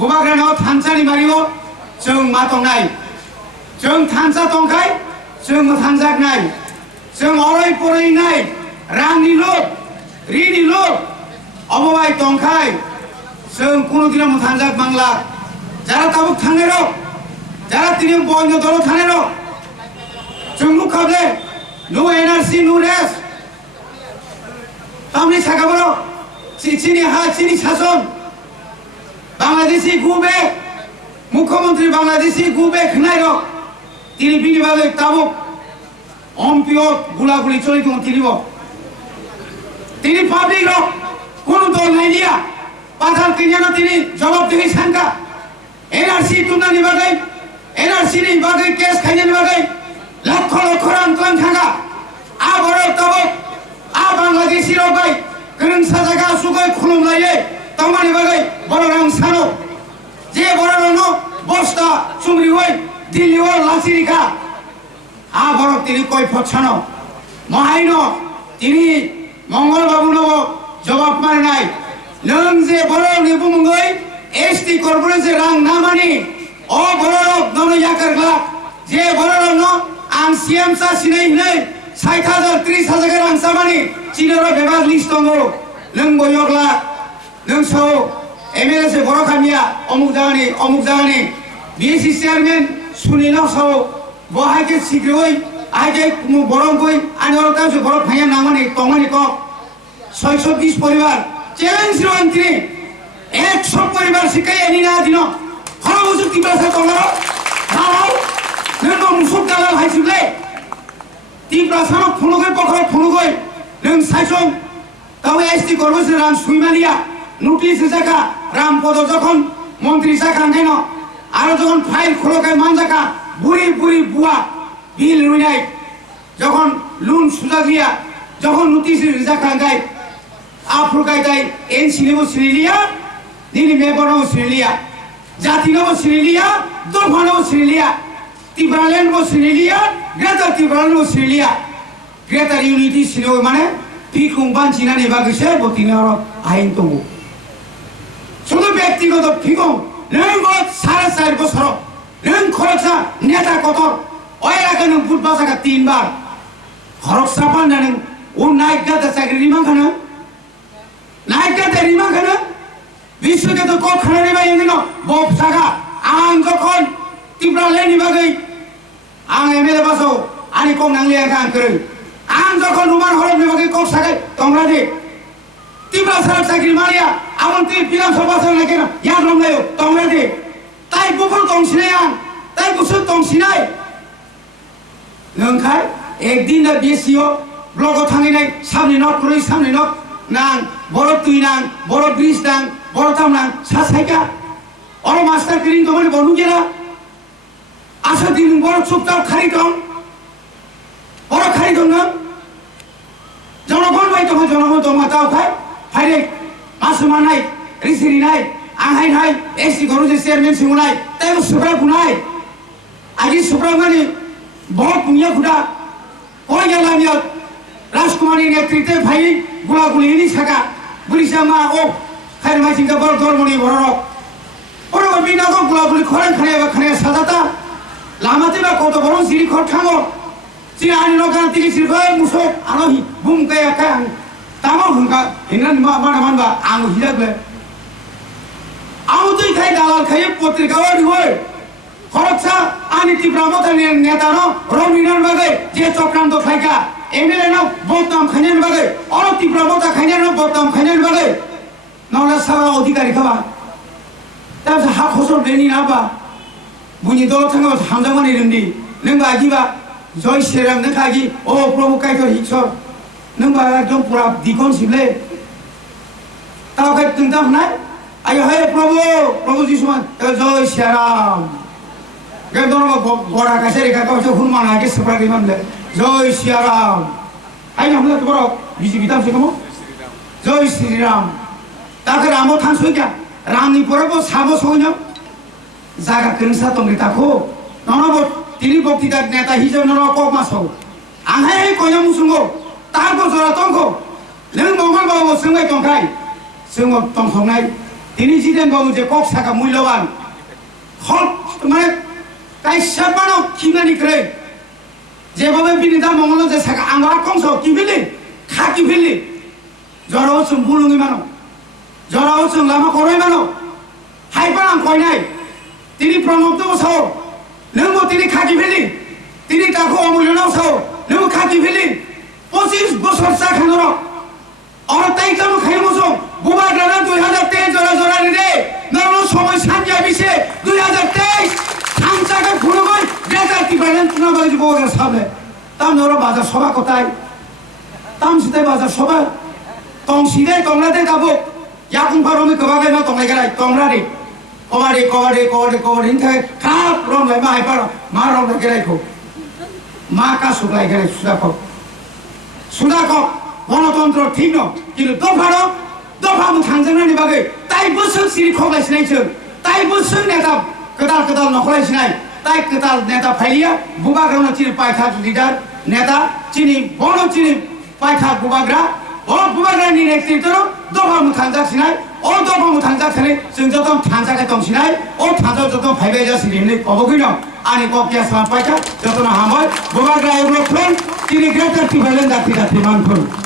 Bubagrano Tanzani Mario, Jung Matongai, Jung Tanza Tonkai, Jung Tanzak Nai, Jung Ori Puri Nai, Rani Lo, Rini Lo, Omawai Tonkai, Jung Kunudina Tanzak Mangla, Jara Tabuk Tanero, Jara Tinim Boy Dolo Tanero, Jung Mukable, no NRC, no rest. Tamni Sakabro, Chini Ha, Chini Sason, Bangladeshi Gube, Mukhamantri Bangladeshi Gube, Knairo, Tini Binibabe Tabuk, Ompio, Gulaguli Cholikum Tilibo, Tini Pablo, Kunuto Nidia, Patal Kinyano Tini, Job of the Sanka, NRC Tunani Bagay, NRC Bagay, Kes Kanyan Bagay, Lakolo Koran Klantanga, Aboro Tabuk. Bangladeshi Robai, Kern Sazaga Sugai Kulumlaye, Tamani Bagay, Borang Sano, Je Borano, Bosta, Sumriway, Dilio, Lasirica, Aboro Tilikoi Pochano, Mahino, Tini, Mongol Babuno, Jawab Maranai, Lungze Boro Nibumungoi, ST Corporation Rang Namani, O Boro, Nono Yakarla, Je Borano, and Siamsa Sinai. 60,000, 30,000 ang samani, Chinoro bebas listongo, leng boyokla, leng so, MLS borokamia, omukjani, BSC chairman, sunino so, bohake sigroi, aje mu borongkoi, anor kaso borok phaya namani, tongani ko, 620 পরিবার, challenge রন্ত্রী, 100 পরিবার শিখাই any না দিনো, খরা মুসুক তিবাসা তংলারো, নাও, নঙ্গ মুসুক দালাল হাইসুলে, Timbra sama phunugoi pokhor phunugoi leng saison tawe ST Corporation ram suimalia notice jaka ram podo jokhon মন্ত্রী jaka ngeno aro jokhon file kholokai manjaka buri buri buwa bill ruinai jokhon loan sujagia jokhon notice jaka ngai afrukai dai NC nebo Srilia dini mebono Srilia jati nebo Srilia dorphano Srilia Tibraland nebo Srilia Greater Tibraland Australia, Greater Unity Sino Mane, Pikum Banchina Nebagise, Botinaro, Aintomu. So the Bectigo of Pigom, learn what Sarasar Bosro, learn Koroksa, Neta Kotor, Oyakan put Basaka Timbar, Koroksapan and one night got the Sakrimakana, night got the Rimakana, we should get the cock Bob Saga, Angokon, Tibraland Bagay. Ang emele baso, ani kong nanglia kan keren. Ang jokon rumah horor membagi kok sakai, tongrade. Tiba sarat sakri malia, awan ti pilam sobasa nakena, yang romlayo, tongrade. Tai bufur tong sinayang, tai busut tong sinay. Lengkai, ek din da biesio, blogo tanginay, samni nok kurui samni nok, nang, borot tuinang, borot bris nang, borot tam nang, sasaika. Orang master kering tomani bonu kira. Asa din boro chuptar kharidon boro kharidon na jonobon bai to jonobon to matao khai phaire asuma nai risiri nai anghai nai ST Corporation chairman singunai tai supra bunai aji supra mani boro punya khuda koi galamia Rajkumari netritwe bhai gulaguli ni saka bulisama o khair mai singa boro dormoni boro boro bina ko gulaguli khoran khane sajata Lamate ba koto boron siri khothango si ani no kan tiki sirbai musok alo bum kaya kaya tamo hunka hinan ma ba ang hidakle amu tui khai dalal khai potrika wadi hoy khoroksa ani tibramota neta no rominan bagai je chokranto khaika MLA no botam khanyan bagai oro tibramota khanyan no botam khanyan bagai nala sara odhikari khaba tabsa ha khosor deni na ba Bunyi dolo tangga hamzaman irundi, nengba agiba, joy seram nengkagi, oh Prabhu kaitor hikso, nengba jom pura dikon sible, tahu kai tentang nai, ayo hai Prabhu Jisuman, joy seram, gak dono bora kasih kau cakap hurman aja seperti mana, joy seram, ayo hamzat boro, biji bitam sih kamu, joy seram, tak ramo thang suika, rami Prabhu sabo soalnya. Jaga kerja tong ditako, nono tini bukti tak neta hijau nono kok masuk. Anghai konya musungo, tak bos orang tongko, leng mongol bawa sungai tongkai, sungai tong sungai, তিনি জিতেন বাবু যে cock সাকা মূল্যবান হল মানে কাইসাবানো কিনানিক্রে যেভাবে বিনিদা মঙ্গল যে সাকা আঙ্গা কংস কি ফেলি খাকি ফেলি জরাও जों বুলুঙি মানো জরাও जों লামা করই মানো হাইপার আং কই নাই তিনি প্রণব বসাও নঙ্গো তিনি খাকি ফেলি তিনি তাকে অমূল্য নাও সাও নঙ্গো খাকি ফেলি 25 বছর সাখানো আর তাই কেন খাই মজো বুবাগ্রানা 2023 জরা জরা রে নরম সময় সাঞ্জা বিশে 2023 সাংসাকে ফুলো গই বেজার কি বাইলেন তুনা বাজি বুবাগ্রা সামনে তাম নর বাজার সভা কোথায় তাম সিতে বাজার সভা তং সিদে তংরাতে গাবো ইয়াকুং ফারমি কবাগে মা তংলাই গাই তংরারে কবারে কবারে কবারে কবারে ইনথাই খাপ রং লাই মা হাইপার মা রং গেরাই কো মা কা সুলাই গেরাই সুদাকক গণতন্ত্র ঠিক ন কিন্তু দফা থাंजानायनि बागै তাই बोसों सिरि खगलायसिनायसो তাই बोसों नेता गोदाल नखलायसिनाय তাই गोदाल नेता फाइलिया बुबाग्रानो चिनि पाइथा लिडार नेता चिनि बनो चिनि पाइथा बुबाग्रा ओ बुबाग्रानि नेतृत्व दफा थांजासिनाय ओ दफा थांजासिनाय जों जतन थांजाखै दंसिनाय ओ थांजा जतन फाइबाय जासिनि कबगैनो आनि कपिया सान पाइथा जतन हामय बुबाग्रा एग्रो फ्रन्ट चिनि ग्रेटर टिभाइलेन जाति मानफोर